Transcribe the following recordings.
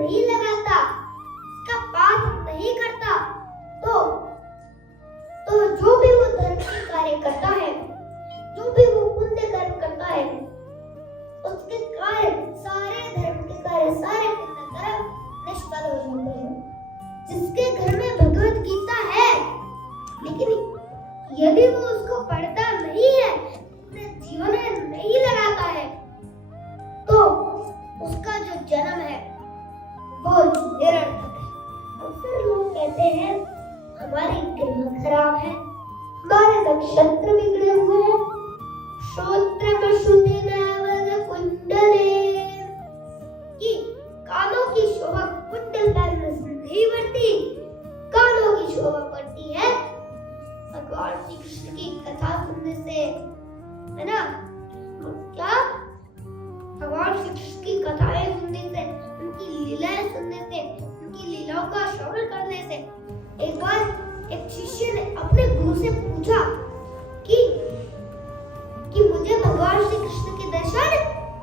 नहीं लगाता, उसका पाठ नहीं करता, तो जो भी वो धर्म के कार्य करता है, जो भी वो पुण्य कर्म करता है, उसके कार्य, सारे धर्म के कार्य, सारे पुण्य कर्म निष्फल हो जाते हैं। जिसके घर में भगवत गीता है, लेकिन यदि वो उसको पढ़ता नहीं है, अपने जीवन में नहीं लगाता है, तो उसका जो जन्म है वो निरर्थक है। अक्सर लोग कहते हैं हमारे ग्रह खराब है, हमारे नक्षत्र बिगड़े हुए हैं, श्रोत्रम शुचिनावद कुंडले, कि कानों की शोभा कुंडल पहनने से नहीं बढ़ती, कानों की शोभा बढ़ती है भगवान श्री कृष्ण की कथा सुनने से, है ना? क्या भगवान श्री कृष्ण की कथाएं सुनने से, उनकी लीलाएं सुनने से, उनकी लीलाओं का श्रवण करने से। एक बार एक शिष्य ने अपने गुरु से पूछा कि मुझे भगवान श्री कृष्ण के दर्शन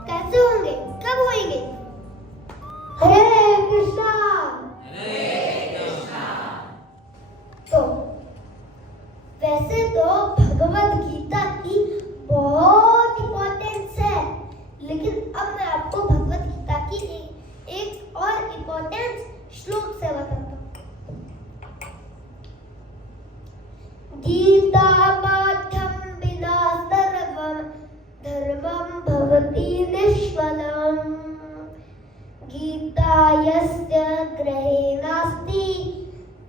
कैसे होंगे, कब होंगे? हरे कृष्णा। तो वैसे तो भगवत गीता की बहुत इंपॉर्टेंस है, लेकिन अब मैं आपको भगवत गीता की एक और इंपॉर्टेंस श्लोक से बताता हूँ। गीता पाठ्यम विना सर्वं धर्मं भवति निष्फलम्, गीता यस्य गृहे नास्ति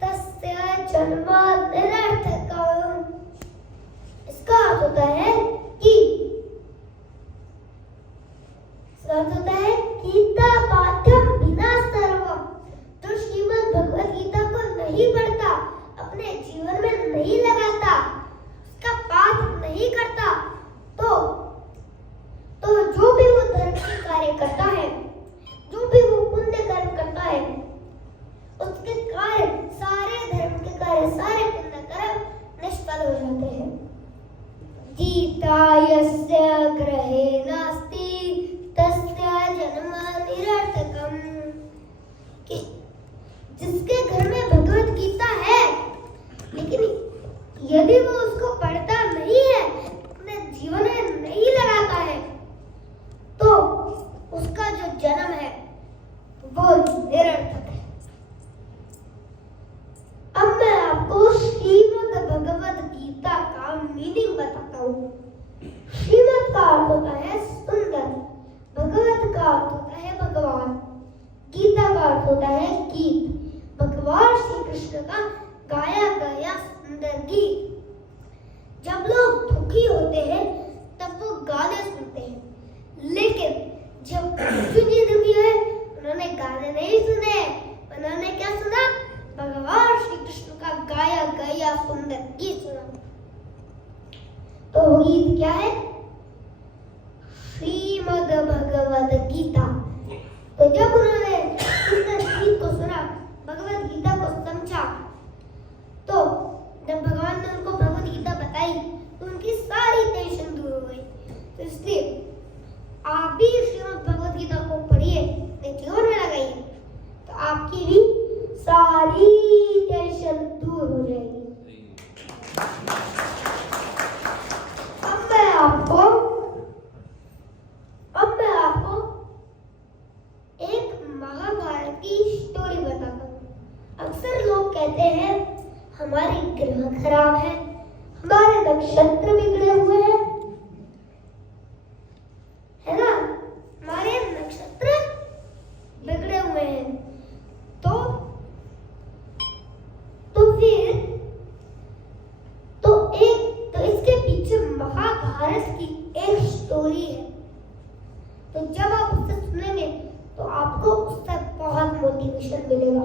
तस्य जन्म निरर्थकम्। इसका अर्थ होता है गीता पाठ्यम विना सर्वम, जो श्रीमद् भगवत गीता को नहीं पढ़ता, अपने जीवन में नहीं लगाता, उसका पाठ नहीं करता, तो जो भी वो धर्म के कार्य करता है, जो भी वो पुण्य कर्म करता है, उसके कार्य, सारे धर्म के कार्य, सारे पुण्य कर्म निष्फल हो जाते हैं। गीता यस्य गृहे नास्ति तस्य जन्म निरर्थकम्, कि जिसके घर में भगवत गीता है, लेकिन यदि वो उसको पढ़ता नहीं है, अपने जीवन में नहीं लगाता है, तो उसका जो जन्म है वो निरर्थक है। अब मैं आपको श्रीमद् भगवत गीता का मीनिंग बताता हूँ। श्रीमद् का अर्थ होता है सुंदर, भगवत का अर्थ होता है भगवान, गीता का अर्थ होता है गीत, भगवान श्री कृष्ण का गाया गया सुंदर गीत। जब लोग दुखी होते हैं तब वो गाने सुनते हैं, लेकिन जब अर्जुन जी दुखी हुए, उन्होंने गाने नहीं सुने, उन्होंने क्या सुना? भगवान श्री कृष्ण का गाया गया सुंदर गीत सुना। तो गीत क्या है? श्रीमद् भगवत गीता। तो जब उन्होंने सुंदर गीत को सुना, भगवत गीता को समझा, तो जब भगवान ने उनको भगवत गीता बताई, तो उनकी सारी टेंशन दूर हो गई। तो इसलिए आप भी श्रीमद् भगवत गीता को पढ़िए, अपने जीवन में लगाइए, तो आपकी भी सारी टेंशन दूर हो जाएगी। अब मैं आपको एक महाभारत की स्टोरी बताता हूँ। अक्सर लोग कहते हैं हमारे ग्रह खराब है, हमारे नक्षत्र बिगड़े हुए हैं, है ना? हमारे नक्षत्र बिगड़े हुए हैं, तो इसके पीछे महाभारत की एक स्टोरी है। तो जब आप उससे सुनेंगे तो आपको उससे बहुत मोटिवेशन मिलेगा।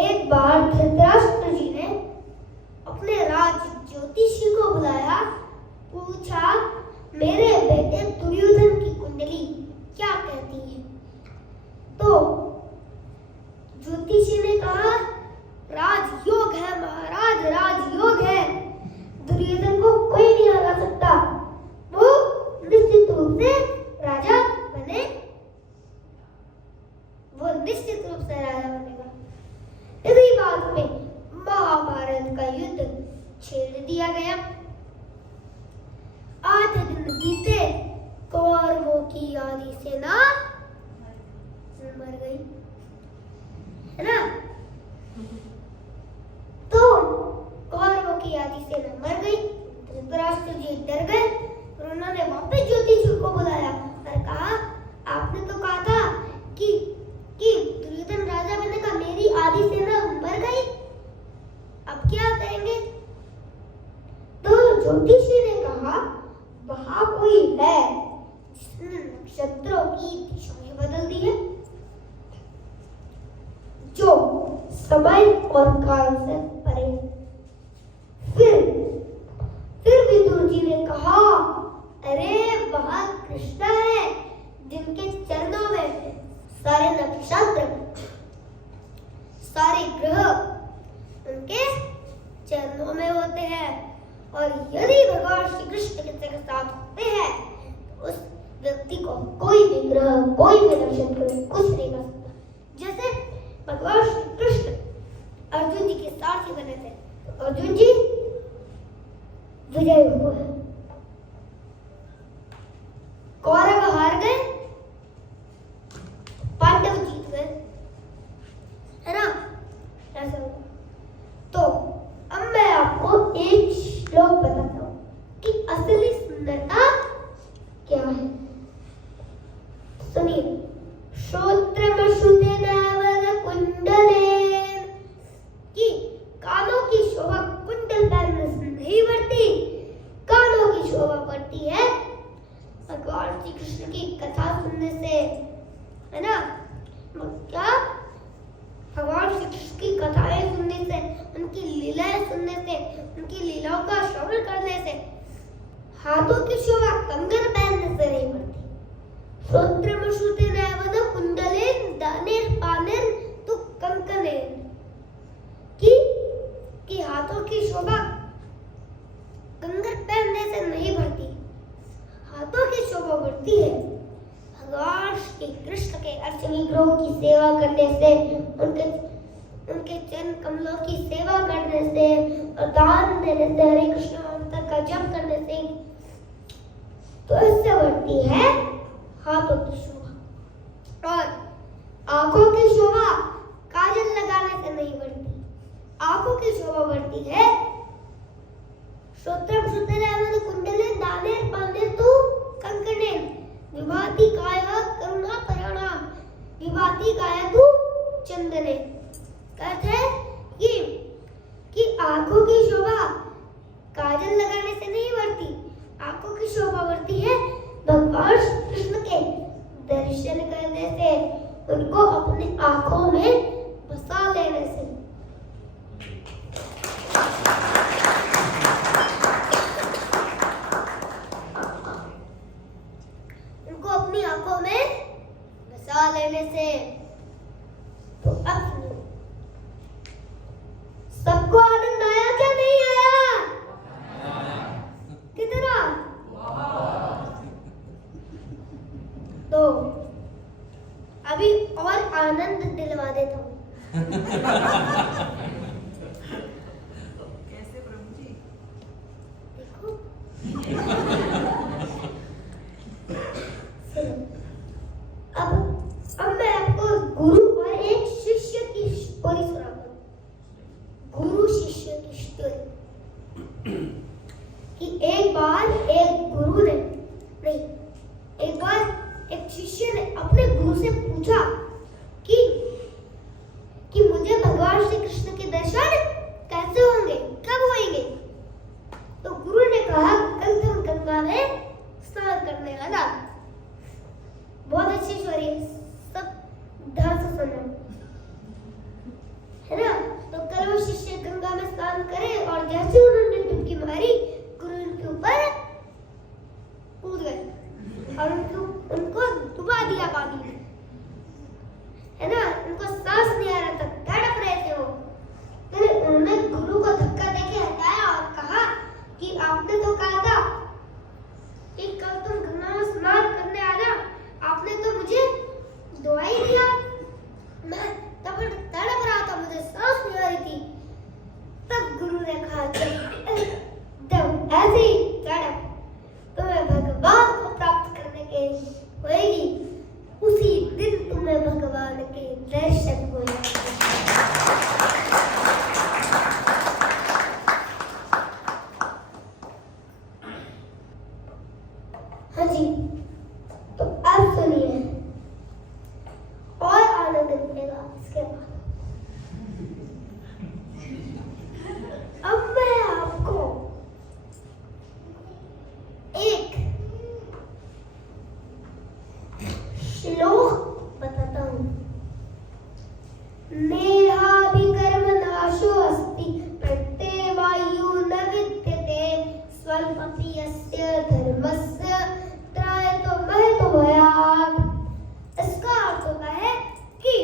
एक बार धृतराष्ट्र जी ने अपने राज ज्योतिषी को बुलाया, पूछा मेरे बेटे दुर्योधन की कुंडली क्या कहती है? तो ज्योतिषी ने कहा राजयोग है महाराज, राजयोग है, दुर्योधन को कोई नहीं हरा सकता, वो निश्चित रूप से राजा बनेगा। की आधी सेना मर गई, है ना। तो कौरवों की आधी सेना मर गई। धृतराष्ट्र जी डर गए और उन्होंने वापस ज्योतिषी को बुलाया और कहा, आपने तो कहा था कि दुर्योधन राजा बनने का, मेरी आधी सेना मर गई, अब क्या करेंगे। तो ज्योतिषी ने कहा, वहां कोई है जिसने नक्षत्रों की दिशाएं बदल दी है, जो समय और काल से परे। फिर विदुर जी ने कहा, अरे वहां कृष्ण है जिनके चरणों में सारे नक्षत्र, सारे ग्रह उनके चरणों में होते हैं, और यदि भगवान श्री कृष्ण के साथ होते हैं तो उस व्यक्ति को कोई भी ग्रह, कोई भी नक्षत्र कुछ नहीं कर सकता। जैसे भगवान श्री कृष्ण अर्जुन जी के सारथी बने थे, तो अर्जुन जी विजय हुए, कौरव हार गए, पांडव जीत गए, है ना, ऐसा हुआ। तो अब मैं आपको एक श्लोक बताता हूँ कि असली सुंदरता क्या है। सुनिए, श्रोत्रमश्रुतेन कुंडलेन, कि कानों की शोभा कुंडल पहनने से नहीं बढ़ती, कानों की शोभा बढ़ती है भगवान श्री कृष्ण की कथा सुनने से, है ना। क्या भगवान श्री कृष्ण की कथाएं सुनने से, उनकी लीलाएं सुनने से, उनकी लीलाओं का श्रवण करने से हाथों की शोभा कंगन पहनने से नहीं बढ़ती। श्रोत्रमश्रुतेन कुंडलेन दानेर पानेर तु कंकनेन, कि हाथों की शोभा कंगन पहनने से नहीं बढ़ती, हाथों की शोभा बढ़ती है भगवान श्री कृष्ण के अर्चनी ग्रहों की सेवा करने से, उनके चरण कमलों की सेवा करने से और दान देने से, हरे कृष्ण मंत्र का जप करने से, तो इससे बढ़ती है हाथों की शोभा। और आंखों की शोभा काजल लगाने से नहीं बढ़ती, आंखों की शोभा बढ़ती है श्रोत्रमश्रुतेन कुंडलेन दानेर पानेर तु कंकणेन विभाति काया करुणा परिणाम विभाति काया तु चंदने। कहते हैं कि आंखों की शोभा काजल लगाने से नहीं बढ़ती, आंखों की शोभा बढ़ती है भगवान कृष्ण के दर्शन करने से, उनको अपनी आंखों में बसा लेने से। उनको अपनी आंखों में बसा लेने से। तो अब सबको आनंद आया क्या नहीं आया? कितना? तो अभी और आनंद दिलवा देता हूँ। कैसे प्रभु जी? देखो अब मैं आपको गुरु और एक शिष्य की स्टोरी सुनाता हूँ। गुरु शिष्य की स्टोरी। कि एक बार एक शिष्य ने अपने गुरु से पूछा कि मुझे भगवान श्री कृष्ण के दर्शन कैसे होंगे, कब होंगे। तो गुरु ने कहा, कल तुम गंगा में स्नान करने आना। बहुत अच्छी स्टोरी है, सब ध्यान से सुनना, है ना। तो कल वो शिष्य गंगा में स्नान करे और जैसे उन्होंने डुबकी मारी, गुरु उनके ऊपर कूद गए और उनको डुबा दिया पानी में, है ना। उनको सांस नहीं आ रहा था, तड़प रहे थे वो। फिर उन्होंने गुरु को धक्का देके हटाया और कहा कि आपने तो कहा था कि कल तुम गंगा में स्नान करने आना, आपने तो मुझे दुआ ही दिया, मैं तब तड़प रहा था, मुझे सांस नहीं आ रही थी। तब गुरु ने कहा, जब ऐसे ही तड़प तुम्हें भगवान को प्राप्त करने के हाँ जी, तो अब सुनिए और आनंद मिलेगा इसके बाद। अब मैं आपको एक श्लोक बताता हूँ। नेहाभिकर्म नाशो अस्ति प्रत्यवायु न विद्यते स्वल्पपि यस्य धर्मस्य त्रायतो महतो भयात्। इसका अर्थ होता है कि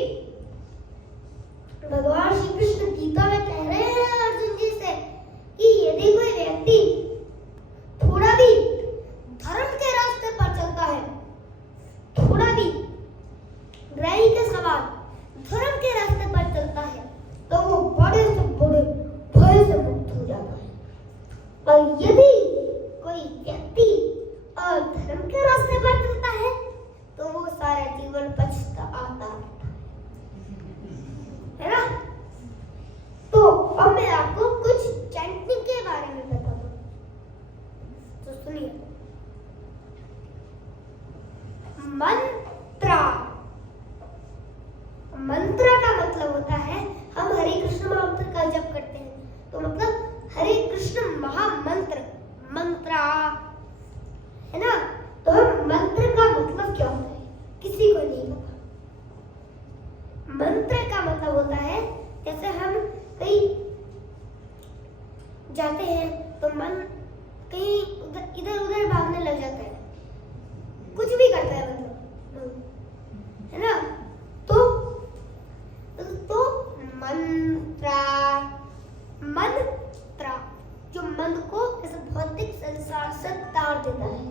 भगवान श्री कृष्ण गीता में कह रहे हैं अर्जुन जी से कि यदि कोई व्यक्ति थोड़ा भी धर्म के रास्ते पर चलता है, थोड़ा भी बुराई के समान धर्म के रास्ते पर चलता है, तो वो बड़े से बड़े भय से मुक्त हो जाता है। और यदि कोई व्यक्ति अधर्म के रास्ते पर चलता है तो वो सारा जीवन पछताता है ना। तो अब मैं आपको कुछ चैंटिंग के बारे में बताऊंगा, तो सुनिए। मंत्रा, मंत्रा का मतलब होता है, हम हरे कृष्ण मंत्र का जप करते हैं तो मतलब हरे कृष्ण महामंत्र, मंत्रा है ना। तो हम मंत्र का मतलब क्या होता है किसी को नहीं पता। मंत्र का मतलब होता है जैसे हम कहीं जाते हैं तो मन कहीं इधर उधर भागने लग जाता है, कुछ भी करता है मतलब, है ना। तो मंत्रा, मंत्रा जो मन को इस भौतिक संसार से तार देता है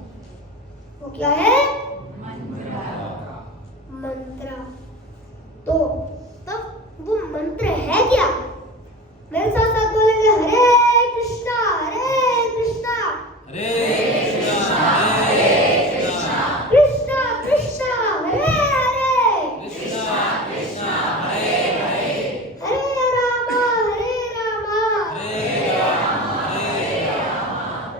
वो क्या है? मंत्रा। तो तब वो मंत्र है क्या? मेरे साथ साथ बोलेंगे हरे कृष्णा हरे कृष्णा हरे कृष्णा हरे कृष्णा कृष्णा कृष्णा हरे हरे कृष्णा कृष्णा हरे हरे हरे रामा हरे रामा हरे राम हरे राम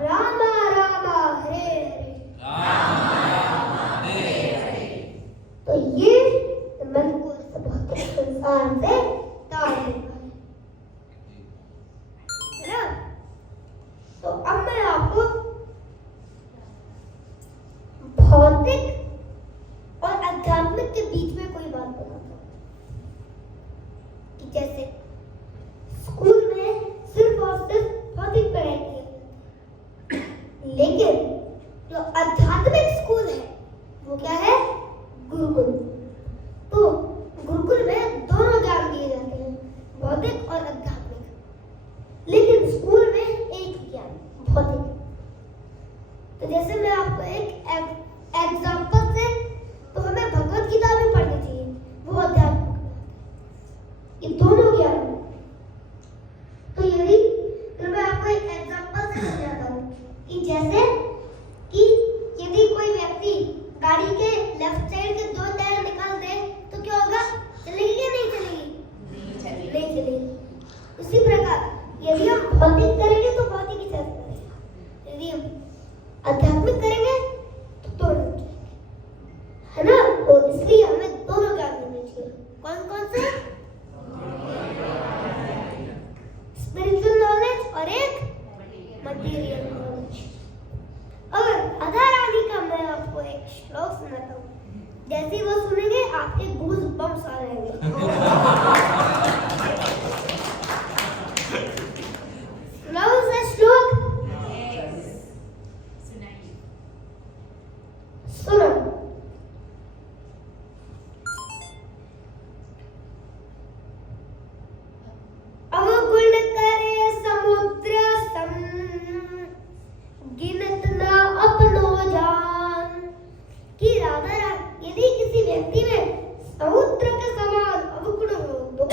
रामा रामा हरे हरे। राम राम हरे हरे। तो ये मन को इस भौतिक संसार से तार देता है ना। तो अब मैं आपको भौतिक और आध्यात्मिक के बीच में कोई बात बताता हूँ कि जैसे स्कूल में सिर्फ और सिर्फ भौतिक पढ़ाई की जाती है, लेकिन जो आध्यात्मिक स्कूल है वो क्या है? गुरुकुल। तो गुरुकुल में दोनों ज्ञान दिए जाते हैं, भौतिक और आध्यात्मिक, लेकिन स्कूल में एक ज्ञान भौतिक। तो जैसे मैं आपको एक एग्जांपल से, तो हमें भगवत गीता भी पढ़नी चाहिए, वो आध्यात्मिक बात है, ये दोनों ज्ञान। तो मैं आपको एक एग्जांपल से समझाता हूँ कि जैसे कि यदि कोई व्यक्ति गाड़ी के लेफ्ट साइड के दो टायर निकाल दे तो क्या होगा? चलेगी या नहीं चलेगी? नहीं चलेगी। उसी प्रकार यदि हम भौतिक करेंगे तो भौतिक ही चलेगा, यदि हम आध्यात्मिक करेंगे तो दोनों चलेंगे, है ना। तो इसलिए हमें दोनों ज्ञान होने चाहिए। कौन कौन से? स्पिरिचुअल नॉलेज और एक मटेरियल नॉलेज। और राधा रानी का मैं आपको एक श्लोक सुनाता हूँ, जैसे ही वो सुनेंगे आपके गूज बम्स आ जाएंगे। सुनाऊं सा श्लोक? सुनो। अवगुण करे समुद्र सम, गिनत ना अपनो जान। कि राधा यदि किसी व्यक्ति में समुद्र के समान अवगुण हो, दोष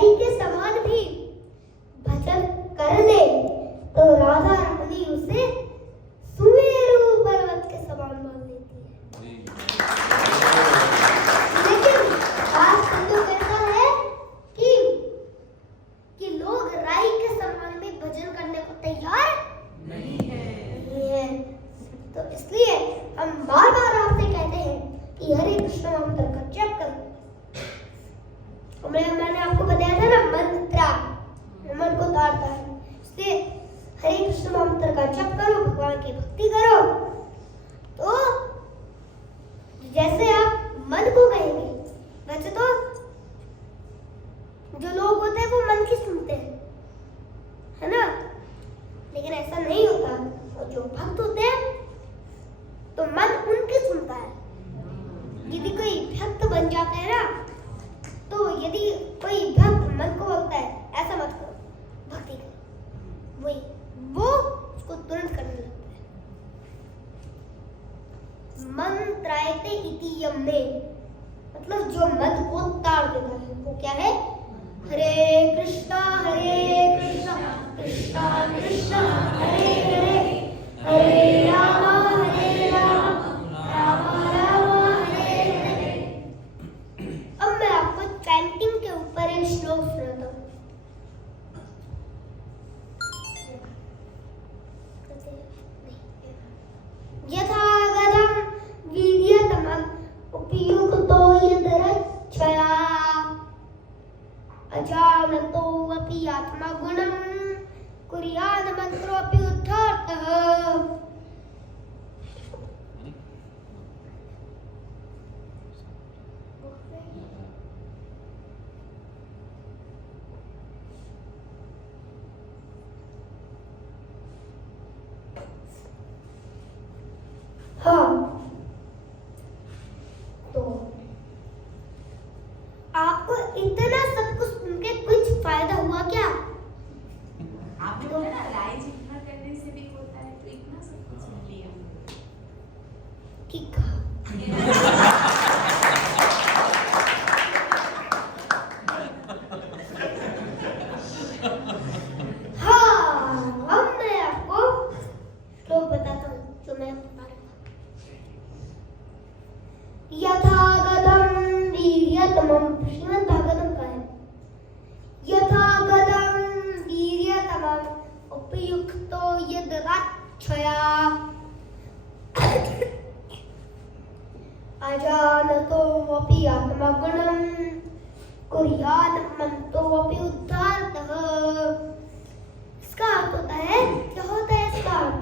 राई के समान भी भजन कर ले तो राधा रानी उसे सुमेरु पर्वत के समान मान लेती है। लेकिन आज तो कहता है कि लोग राई के समान भी भजन करने को तैयार नहीं है। तो इसलिए हम बार बार आपसे कहते हैं कि हरे कृष्ण मंत्र का जप करो। मैंने आपको बताया था ना, मंत्र मन को तारता है, इसलिए हरे कृष्ण मंत्र का जप करो, भगवान की भक्ति करो। तो जैसे आप मन को कहेंगे, वैसे तो जो लोग होते हैं वो मन की सुनते हैं, है ना, लेकिन ऐसा नहीं होता। और जो भक्त होते हैं तो मन उनकी सुनता है। यदि कोई भक्त बन जाता है ना, तो यदि कोई भक्त मन को बोलता है ऐसा मत करो, भक्ति करो, वो उसको तुरंत करने लगता है। मंत्रायते इति यम्ने, मतलब जो मन को ताड़ देता है वो क्या है? हरे कृष्णा कृष्णा कृष्णा हरे हरे, हरे राम राम राम हरे हरे। अब मैं आपको चैंटिंग के ऊपर एक श्लोक सुनाता हूँ। यथा गदं वीर्यतमं उपयुक्तो यदरच्छया अजानतोऽपि आत्मगुणं कुर्यात् मन्त्रोऽपि उद्धारतः। हाँ, तो आपको इतना सब कुछ सुन के कुछ फायदा हुआ क्या? आपने बोला ना राय जितना करने से भी होता है, तो इतना सब कुछ सुन लिया। ठीक। हाँ, अब मैं आपको श्लोक बताता हूँ जो मैं बता रहा हूँ। यथा गदं वीर्यतमं, श्रीमद् भागवतम का है। यथा गदं वीर्यतमं उपयुक्तो यदरच्छया अजानतोऽपि आत्मगुणं कुर्यात् मन्त्रोऽपि उद्धारतः। इसका अर्थ होता है, क्या होता है इसका अर्थ?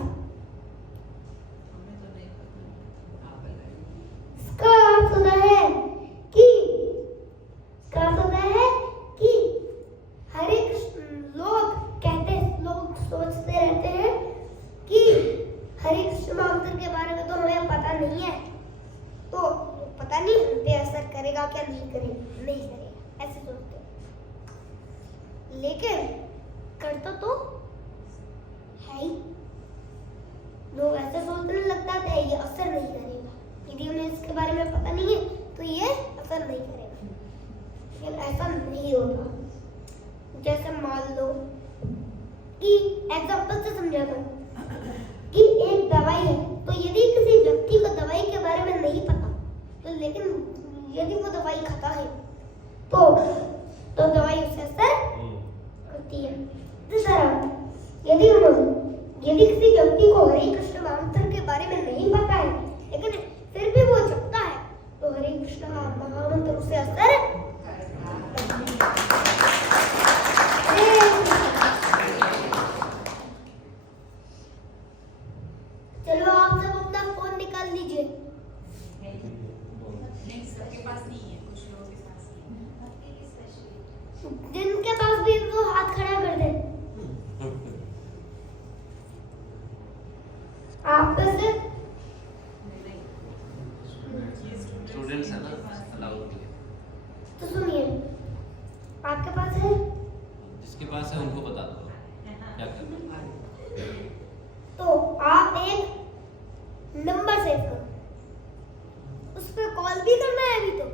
इसका अर्थ होता है कि हरे कृष्ण, लोग कहते हैं, लोग सोचते रहते हैं कि हरे कृष्ण मंत्र के बारे में तो हमें पता नहीं है, तो पता नहीं हम पे असर करेगा क्या, नहीं करेगा, ऐसे सोचते हैं। लेकिन करता तो है ही। लोग ऐसे सोचने लगता है ये असर नहीं करेगा, यदि उन्हें इसके बारे में पता नहीं है तो ये असर नहीं करेगा। लेकिन ऐसा नहीं होता। जैसे मान लो कि एग्जांपल से समझाता हूँ कि एक दवाई है, तो यदि किसी व्यक्ति को दवाई के बारे में नहीं पता, तो लेकिन यदि वो दवाई खाता है तो दवाई उसे असर करती है। इस तरह यदि किसी व्यक्ति को हरे कृष्ण मंत्र के बारे में नहीं पता है, लेकिन फिर भी वो जपता है, तो हरे कृष्ण महामंत्र उसे असर चलो आप सब अपना फोन निकाल लीजिए। नहीं, सबके पास नहीं है, कुछ लोगों के पास नहीं है। जिनके पास भी वो हाथ खड़ा कर दे। आप में से स्टूडेंट्स है ना, अलाउड है। तो सुनिए, आपके पास है? जिसके पास है उनको बता दो क्या करना है। तो आप एक नंबर सेव करो, उस पर कॉल भी करना है अभी तो।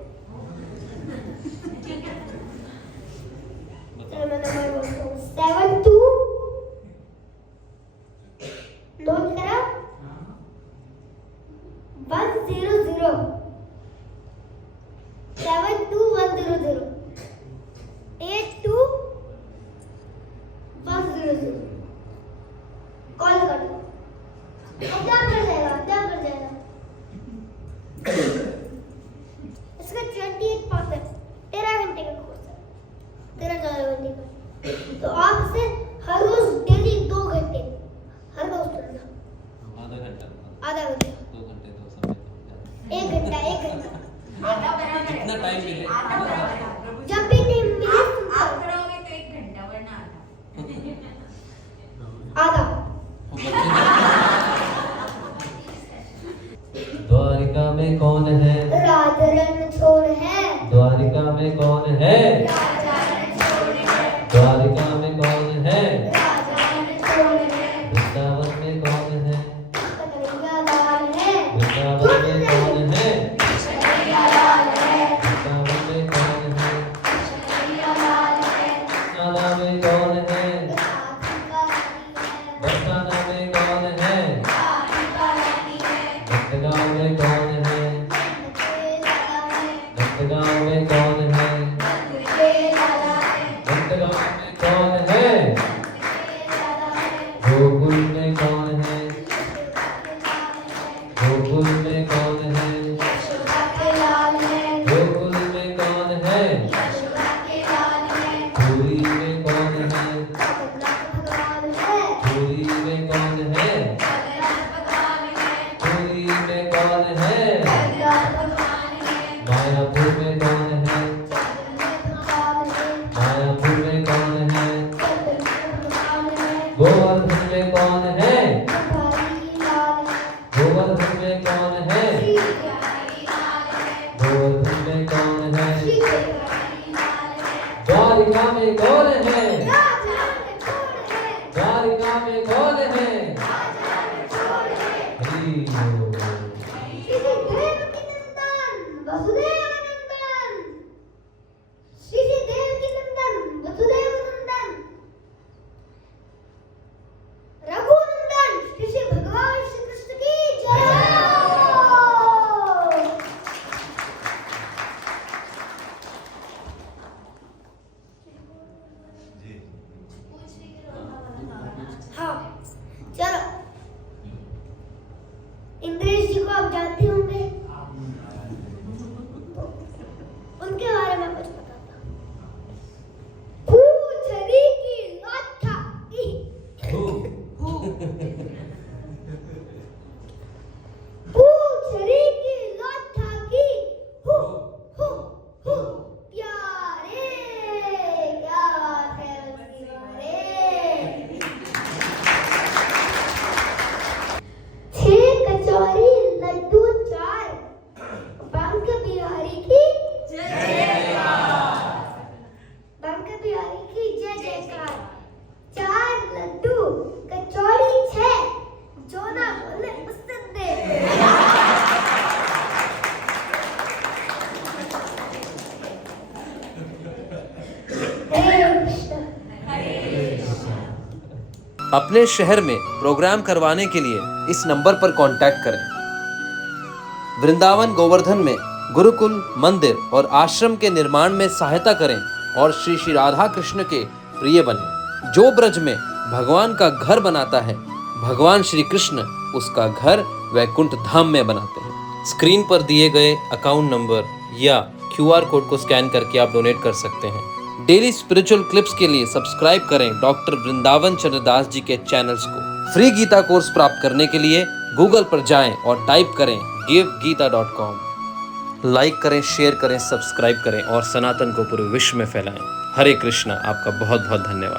वाली बात। तो आपसे हर रोज डेली 2 घंटे हर रोज पढ़ना। आधा घंटा, आधा घंटा, 2 घंटे, 2 समय 1 घंटा, 1 घंटा, आधा बराबर है। जितना टाइम मिले। आधा बराबर है। जब भी टाइम मिले आप पढ़ोगे तो 1 घंटा वरना आधा। द्वारिका में कौन है? राजा रणछोड़ है। द्वारिका में कौन है? राजा रणछोड़ है। द्वारिका में कौन है? राजा रणछोड़ है। वृंदावन में कौन है? कन्हैया लाल है। वृंदावन में कौन है? कन्हैया लाल है। वृंदावन में कौन है? कन्हैया लाल है। नाला में कौन है? राधिका रानी है। बरसाना में कौन है? राधिका रानी है। नंदगांव में कौन है? नंदके लाला है। नंदगांव में कौन है? नंदके लाला है। नंदगांव में कौन है? नंदके लाला है। गोकुल में कौन है? गोकुल में कौन है? यशोदा के लाल है। गोकुल में कौन है? यशोदा के लाल है। पुरी में कौन है? जगन्नाथ भगवान है। पुरी में कौन है? जगन्नाथ भगवान है। पुरी में कौन है? जगन्नाथ भगवान है। मायापुर में कौन है? जगन्नाथ भगवान है। मायापुर में कौन है? जगन्नाथ भगवान है। गोवर्धन में कौन है? बिहारी लाल है। गोवर्धन में कौन है? श्री बिहारी लाल है। गोवर्धन में कौन है? श्री बिहारी लाल है। द्वारिका में कौन है? राजा रणछोड़ है। द्वारिका में कौन है? राजा रणछोड़ है। हरि बोल। श्री देवकी नंदन वसुदेव नंदन। श्री देवकी नंदन वसुदेव नंदन रघुनंदन श्री भगवान श्री कृष्ण की जय। हाँ चलो, इंद्रेश जी को आप जानते होंगे, उनके बारे में कुछ बताता हूँ। पूछरी की लाठा की पूछरी की लाठा की हु हु हु प्यारे, क्या बात है उनकी बारे। 6 कचौरी लड्डू 4 बंक बिहारी की बंक बिहारी की जय जयकार। 4 लड्डू कचौड़ी 6 जो ना बोले उससे दे। हरे कृष्ण। अपने शहर में प्रोग्राम करवाने के लिए इस नंबर पर कांटेक्ट करें। वृंदावन गोवर्धन में गुरुकुल, मंदिर और आश्रम के निर्माण में सहायता करें और श्री श्री राधा कृष्ण के प्रिय बने। जो ब्रज में भगवान का घर बनाता है, भगवान श्री कृष्ण उसका घर वैकुंठ धाम में बनाते हैं। स्क्रीन पर दिए गए अकाउंट नंबर या QR कोड को स्कैन करके आप डोनेट कर सकते हैं। डेली स्पिरिचुअल क्लिप्स के लिए सब्सक्राइब करें डॉक्टर वृंदावन चंद्रदास जी के चैनल्स को। फ्री गीता कोर्स प्राप्त करने के लिए गूगल पर जाएं और टाइप करें givegita.com। लाइक करें, शेयर करें, सब्सक्राइब करें और सनातन को पूरे विश्व में फैलाएं। हरे कृष्णा। आपका बहुत बहुत धन्यवाद।